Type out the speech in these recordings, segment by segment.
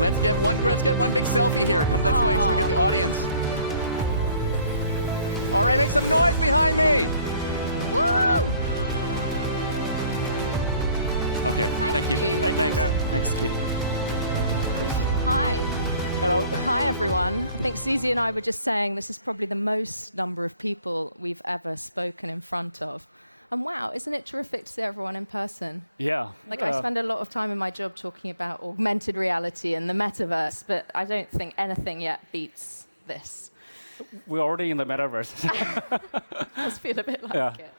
Let's get one big selfie here. Come this way so we get the audience. All right, make some noise behind me. Woo! Okay, thank you. Thanks, Kate. Hi. Hello. Hi, everyone. I think Susie and I were just saying this is probably the most number of people we've ever spoken in front of. And wow, isn't it terrific to see everyone in person? Yeah. Like, I spend a lot of time in my job talking about augmented reality and the metaverse, but I don't think anything yet beats this. We're already in the metaverse. Does feel a bit like it.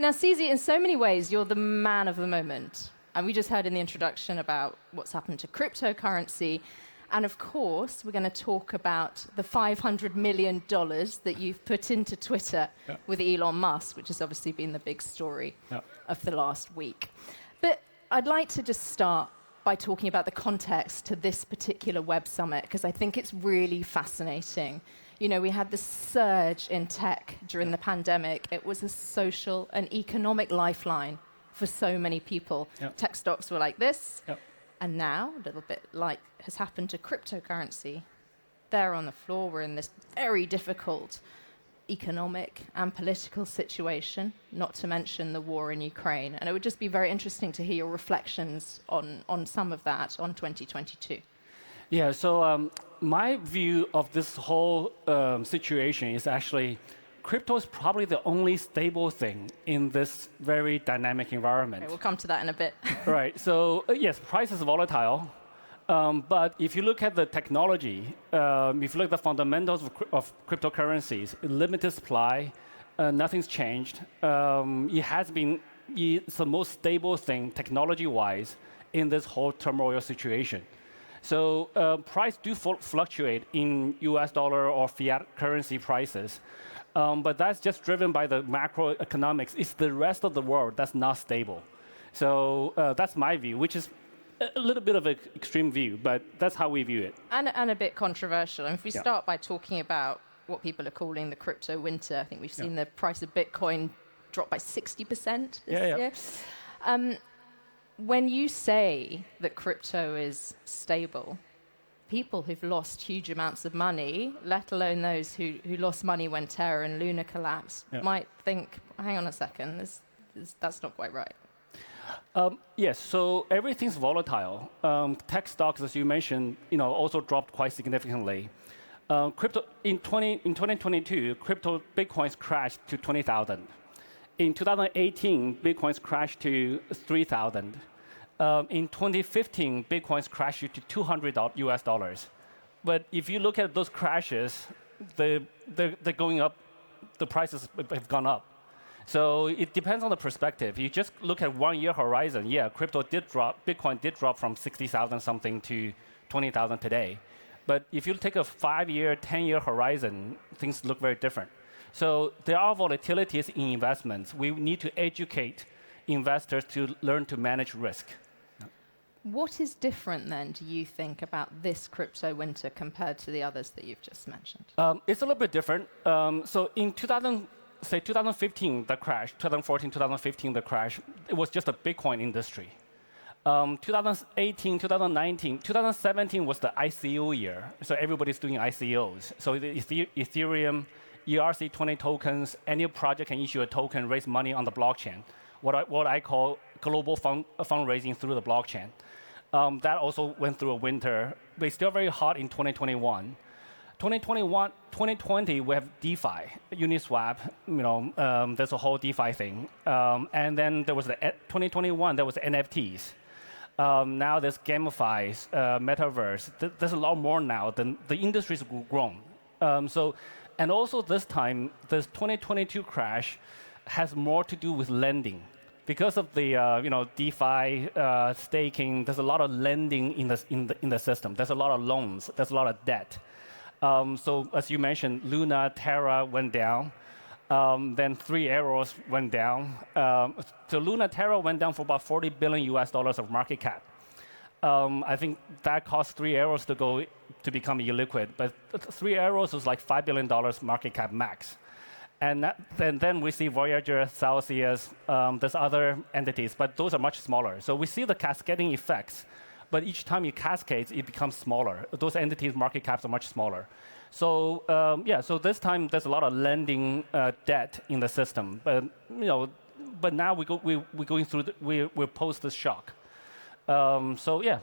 Now, Susie, in so many ways, you're the man of the moment. And we just heard in the introduction about what's happened to cryptocurrency. And of course, we're going to talk about the $500 million that you've put into Twitter with Elon Musk, which has obviously been the big story of the last week. But I'd like to just start by talking about the context to this particular Web Summit, because I think it's really fascinating. You know, we had this surge in tech during the pandemic. It was a social and economic lifeline for so many people. Tech stocks were like this. And now, a little bit like has happened to cryptocurrency. They're on the floor. We're in this very difficult economic and political situation, not to mention the war in Ukraine. And it would just be very interesting to hear your reflections on some of that on 2022. Yeah, so my view of this whole situation is actually crypto is probably the only stable thing in this very dynamic environment. Okay, we'll come to that in a bit. Right, so yes, price is volatile, but if you look at the technology, if you look at the fundamentals of cryptocurrencies, limited supply, nothing's changed. It's the most stable thing technology-wise in this whole turmoil situation. So price do fluctuate in US dollar or fiat currency prices, but that's just driven by the macroeconomics. It's the rest of the world that's not stable. So that's my view, which is a little bit of an extreme view, but that's how we view it. And a bit controversial. And if we start by talking about what people are calling the crypto winter, I think we've seen the price of Bitcoin drop by 60% this year. When you say that crypto is stable, people who've lost huge amounts of money, let alone those who lost money when Terra and Luna collapsed, might think, hang on a second, that's not quite right. Yes, so everything's volatile. Tech stocks, as you mentioned, also dropped quite significantly. Crypto in 2022, crypto Bitcoins crashed to 20,000. In 2018, Bitcoins crashed to 3,000. In 2015, Bitcoins crashed to $200 US dollars. But if you look at those crashes, they're going up. The prices have gone up. So it depends on the perspective. You just look at 1 year horizon. Yeah, crypto did drop. Bitcoin did drop from 60,000 something to 20,000 today. But if you take a 5-year, 10-year horizon, things look very different. So there are volatilities in investments. We need to educate investors to learn to manage risk. What is different then, do you think, about this crypto winter compared to the others that you've just mentioned? It's a little bit different. So in 2015, the crash, 2014, 2015, the crash, it was just a Bitcoin industry. 2018, 2019, 2017 was the ICO year. So everybody's doing ICOs. So the Ethereum, ERC20 tokens, any project can issue a token, raise money on the blockchain. What I call global fundraising through the blockchain. That also went through a winter, but it's still very hot in 2021. 2020, we have DeFi, Uniswap, there's a whole DeFi thing. And then there was 2021, there was NFTs. Now there's gamifies, metaverse. There's a lot more now than the industry's grown. And also this time, this 2022 crash has more to do with lending. Because of the DeFi staking, there's a lot of lending in the system. There's a lot of loans. There's a lot of debt. So as you mentioned, Luna, Terra went down. Then 3 Arrows went down. So Luna, Terra went down for about $40 billion US dollars of market cap. I think that cost 3 Arrows to become illiquid. But 3 Arrows was like $5 billion market cap max. And then we see Voyager, Celsius, there's other entities, but those are much smaller. So we see the cascading effects but each time it cascades, it becomes smaller. Those entities' market caps are much smaller. So so this time there's a lot of lending debt in the system, but but now we're going through we're post this shock. So yeah.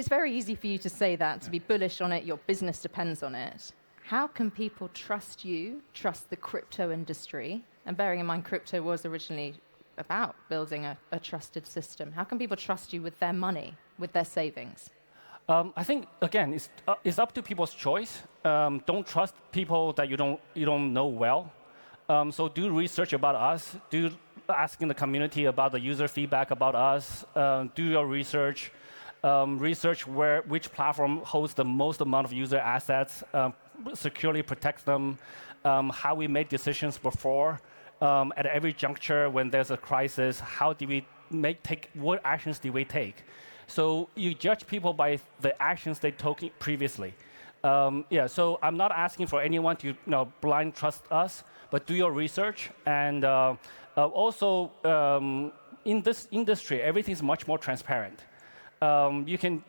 It's very easy for you to say that, to be bullish on it, your business depends on it. How can people trust you, trust the crypto industry? And bearing in mind, crypto was originally about building a trusted system. How can people trust you with their money, with their savings? I think, again, it's up to people's choice. Don't trust people that you don't know well. So do research about us. Do asking the community about the user feedback about us. Do your research. Research which platform holds the most amount of user assets, securely protects them, how we made decisions before, at every juncture when there's a crisis, how do we what actions did we take? So you judge people by the actions they took previously. So I'm not asking for anyone to blind trust us, but do your research. And also, in this industry, everything's much more transparent. You can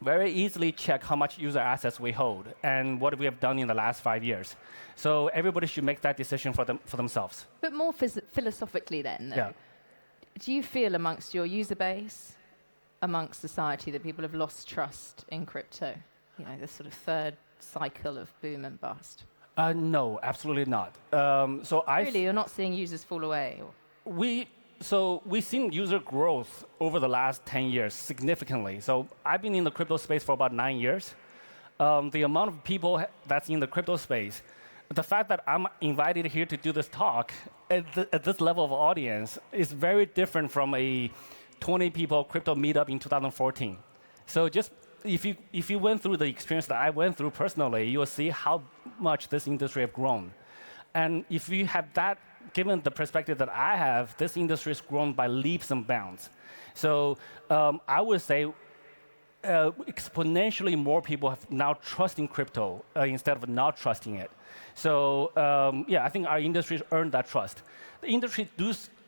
very easily check how much user assets we hold and what we have done in the last 5 years. So everybody should make that decision for themselves. But more philosophically then, though, do you feel amongst your user base, amongst society, that people have lost trust in crypto? This sort of third cycle of boom and bust. No, absolutely not. Really, you're not seeing users fall away? We've seen user growth over the last 10 years significantly. So I've been in the crypto space for about 9 years. The amount of people that's in the crypto space, the fact that I'm invited here to do this talk at this level of audience is very different from a 20 people crypto meetup in 2014. So just if you went through the experience that I went through personally, you will see how much this industry has grown. And if you have that, given the perspective that I have, this industry has grown by leaps and bounds. So I would say exponentially more people have now trusting crypto instead of not trusting it. So I think our industry has earned that trust. The industry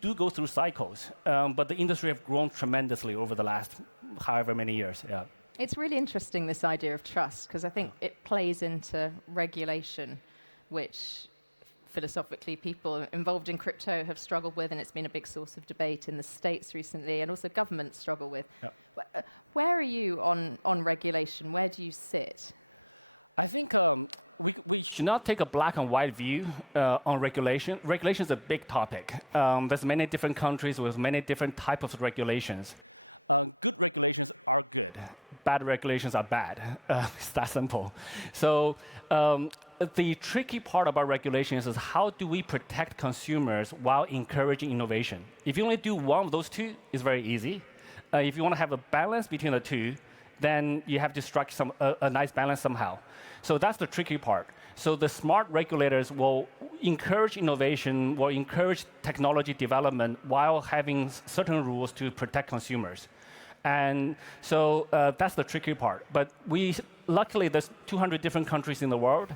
do go through cycles, but the industry has grown tremendously over the last however many years. Yeah. It's really interesting, this idea of trust, because I think it plays into regulation, which philosophically people involved in crypto have struggled with, and it's been a big source of debate in the States recently, and also governments struggle with. Yep. Where are you on regulation? Where do you sit? I think we should not take a black and white view on regulation. Regulation is a big topic. There's many different countries with many different types of regulations. Good regulations are good. Bad regulations are bad. It's that simple. So the tricky part about regulations is how do we protect consumers while encouraging innovation? If you only do one of those two, it's very easy. If you want to have a balance between the two, then you have to strike a nice balance somehow. So that's the tricky part. So the smart regulators will encourage innovation, will encourage technology development while having certain rules to protect consumers. And so that's the tricky part. But luckily, there's 200 different countries in the world.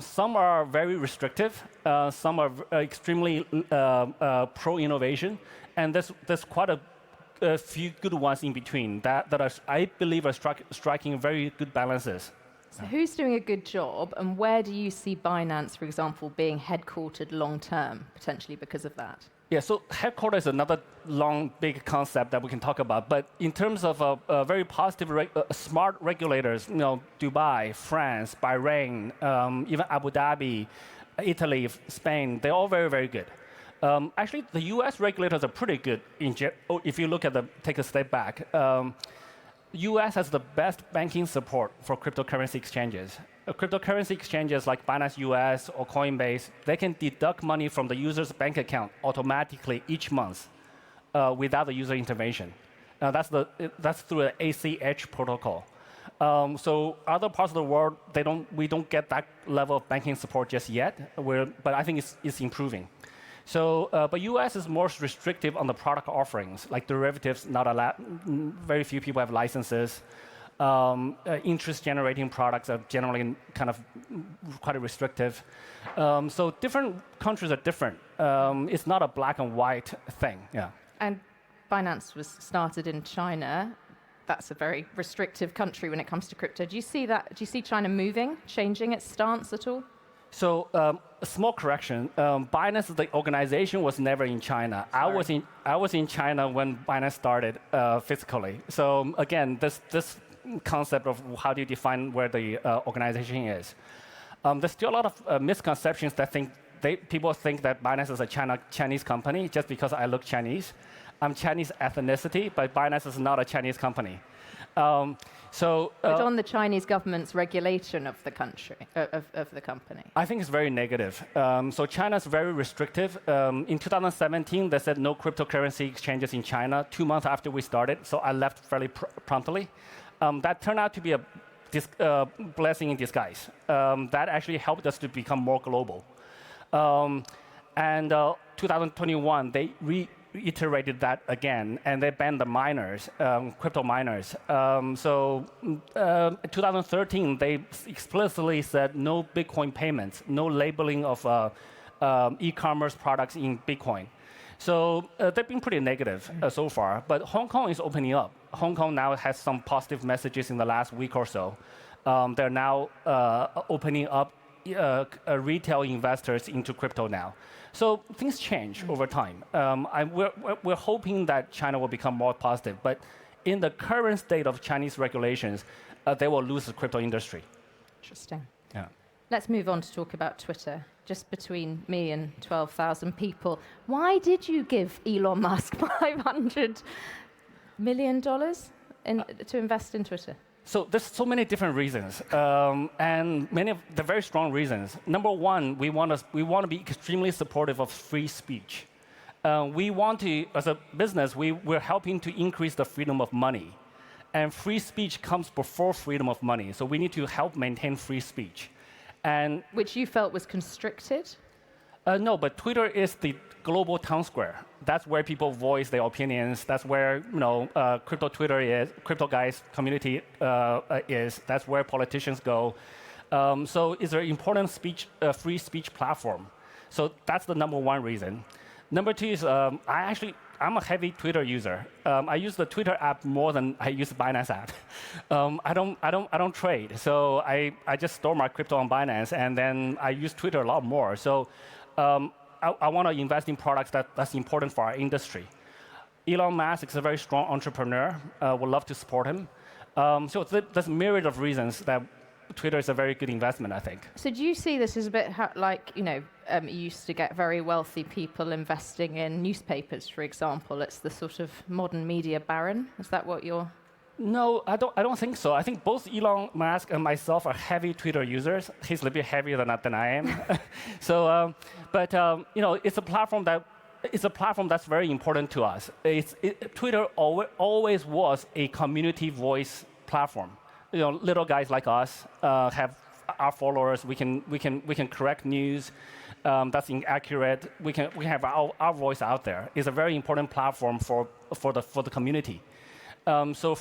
Some are very restrictive. Some are extremely pro-innovation. And there's quite a few good ones in between that I believe are striking very good balances. So who's doing a good job, and where do you see Binance, for example, being headquartered long-term, potentially because of that? Yeah, so headquarters is another long, big concept that we can talk about. But in terms of very positive, smart regulators, Dubai, France, Bahrain, even Abu Dhabi, Italy, Spain, they're all very, very good. Actually, the US regulators are pretty good. If you take a step back, US has the best banking support for cryptocurrency exchanges. Cryptocurrency exchanges like Binance US or Coinbase, they can deduct money from the user's bank account automatically each month without the user intervention. That's through an ACH protocol. So other parts of the world, we don't get that level of banking support just yet, but I think it's improving. So, but US is more restrictive on the product offerings, like derivatives, not allowed. Very few people have licenses. Interest-generating products are generally kind of quite restrictive. So different countries are different. It's not a black and white thing. Yeah. And Binance was started in China. that's a very restrictive country when it comes to crypto. Do you see that? Do you see China moving, changing its stance at all? So a small correction. Binance, the organization, was never in China. I was in China when Binance started physically. So again, this concept of how do you define where the organization is. There's still a lot of misconceptions that people think that Binance is a Chinese company just because I look Chinese. I'm Chinese ethnicity, but Binance is not a Chinese company. But on the Chinese government's regulation of the country, of the company? I think it's very negative. So China is very restrictive. In 2017, they said no cryptocurrency exchanges in China 2 months after we started, so I left fairly promptly. That turned out to be a blessing in disguise. That actually helped us to become more global. And 2021, they reiterated that again, and they banned the miners, crypto miners. So 2013, they explicitly said no Bitcoin payments, no labeling of e-commerce products in Bitcoin. So they've been pretty negative so far, but Hong Kong is opening up. Hong Kong now has some positive messages in the last week or so. They're now opening up retail investors into crypto now. So things change over time. We're hoping that China will become more positive, but in the current state of Chinese regulations, they will lose the crypto industry. Interesting. Yeah. Let's move on to talk about Twitter. Just between me and 12,000 people, why did you give Elon Musk $500 million to invest in Twitter? So there's so many different reasons, and many of the very strong reasons. Number one, we want to be extremely supportive of free speech. We want to, as a business, we're helping to increase the freedom of money, and free speech comes before freedom of money. So we need to help maintain free speech, and which you felt was constricted. No, but Twitter is the global town square. That's where people voice their opinions. That's where crypto Twitter is, crypto guys community is. That's where politicians go. So it's an important free speech platform. So that's the number one reason. Number two is I'm a heavy Twitter user. I use the Twitter app more than I use the Binance app. I don't trade, so I just store my crypto on Binance, and then I use Twitter a lot more. So I want to invest in products that's important for our industry. Elon Musk is a very strong entrepreneur. Would love to support him. So there's a myriad of reasons that Twitter is a very good investment, I think. So do you see this as a bit like, you used to get very wealthy people investing in newspapers, for example? It's the sort of modern media baron. Is that what you're... No, I don't think so. I think both Elon Musk and myself are heavy Twitter users. He's a little bit heavier than I am. So, it's a platform that's very important to us. Twitter always was a community voice platform. Little guys like us have our followers. We can correct news that's inaccurate. We can have our voice out there. It's a very important platform for the community. So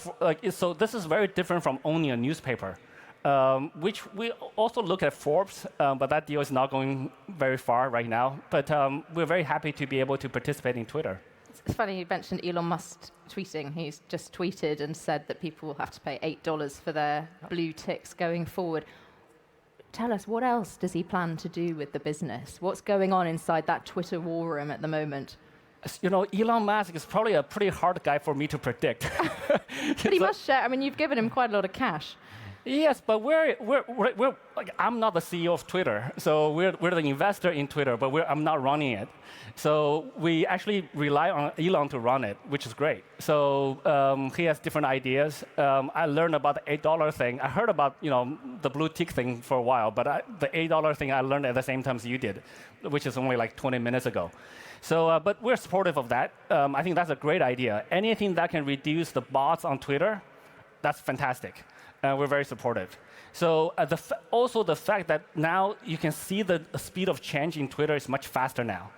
this is very different from owning a newspaper, which we also look at Forbes, but that deal is not going very far right now. But we're very happy to be able to participate in Twitter. It's funny you mentioned Elon Musk tweeting. He's just tweeted and said that people will have to pay $8 for their blue ticks going forward. Tell us, what else does he plan to do with the business? What's going on inside that Twitter war room at the moment? Elon Musk is probably a pretty hard guy for me to predict. But he must share. I mean, you've given him quite a lot of cash. Yes, but we're I'm not the CEO of Twitter, so we're the investor in Twitter, but I'm not running it. So we actually rely on Elon to run it, which is great. So he has different ideas. I learned about the $8 thing. I heard about the blue tick thing for a while, but the $8 thing I learned at the same time as you did, which is only like 20 minutes ago. So, but we're supportive of that. I think that's a great idea. Anything that can reduce the bots on Twitter, that's fantastic. We're very supportive. So also the fact that now you can see the speed of change in Twitter is much faster now.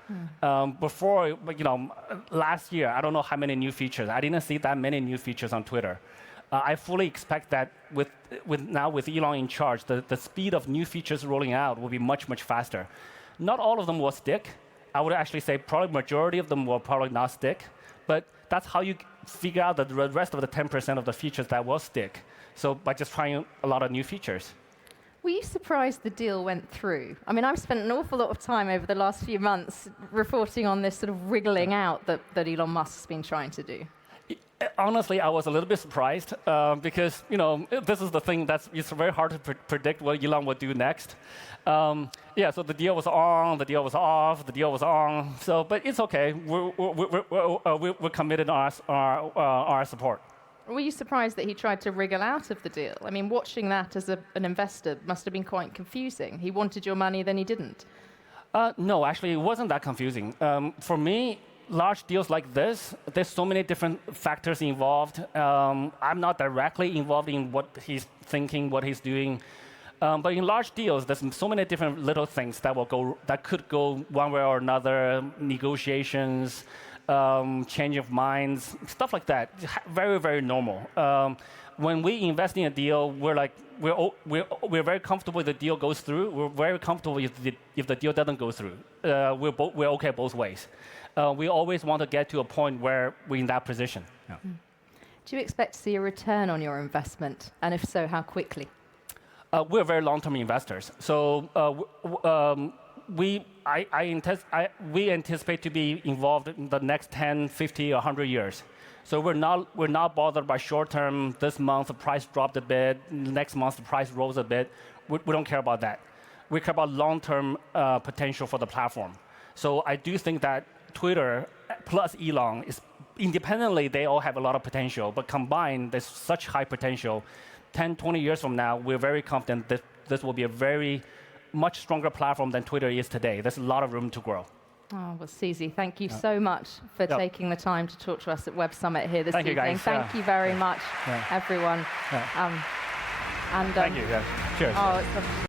Before, last year, I don't know how many new features. I didn't see that many new features on Twitter. I fully expect that with Elon in charge, the speed of new features rolling out will be much, much faster. Not all of them will stick. I would actually say probably majority of them will probably not stick. But that's how you figure out the rest of the 10% of the features that will stick. So by just trying a lot of new features. Were you surprised the deal went through? I mean, I've spent an awful lot of time over the last few months reporting on this sort of wriggling out that Elon Musk's been trying to do. Honestly, I was a little bit surprised because this is the thing it's very hard to predict what Elon would do next. Yeah, so the deal was on, the deal was off, the deal was on. So, but it's okay. We're committed on our support. Were you surprised that he tried to wriggle out of the deal? I mean, watching that as an investor must have been quite confusing. He wanted your money, then he didn't. No, actually, it wasn't that confusing. For me, large deals like this, there's so many different factors involved. I'm not directly involved in what he's thinking, what he's doing. But in large deals, there's so many different little things that could go one way or another, negotiations, change of minds, stuff like that. Very, very normal. When we invest in a deal, we're very comfortable if the deal goes through. We're very comfortable if the deal doesn't go through. We're okay both ways. We always want to get to a point where we're in that position. Yeah. Do you expect to see a return on your investment? And if so, how quickly? We're very long-term investors. So we anticipate to be involved in the next 10, 50, or 100 years. So we're not bothered by short-term. This month the price dropped a bit. Next month the price rose a bit. We don't care about that. We care about long-term potential for the platform. So I do think that Twitter plus Elon independently they all have a lot of potential, but combined there's such high potential. 10, 20 years from now, we're very confident that this will be a very much stronger platform than Twitter is today. There's a lot of room to grow. Oh, well, Cizi, thank you so much for taking the time to talk to us at Web Summit here this evening. Guys. Thank you very much, everyone. Thank you. Cheers. Oh,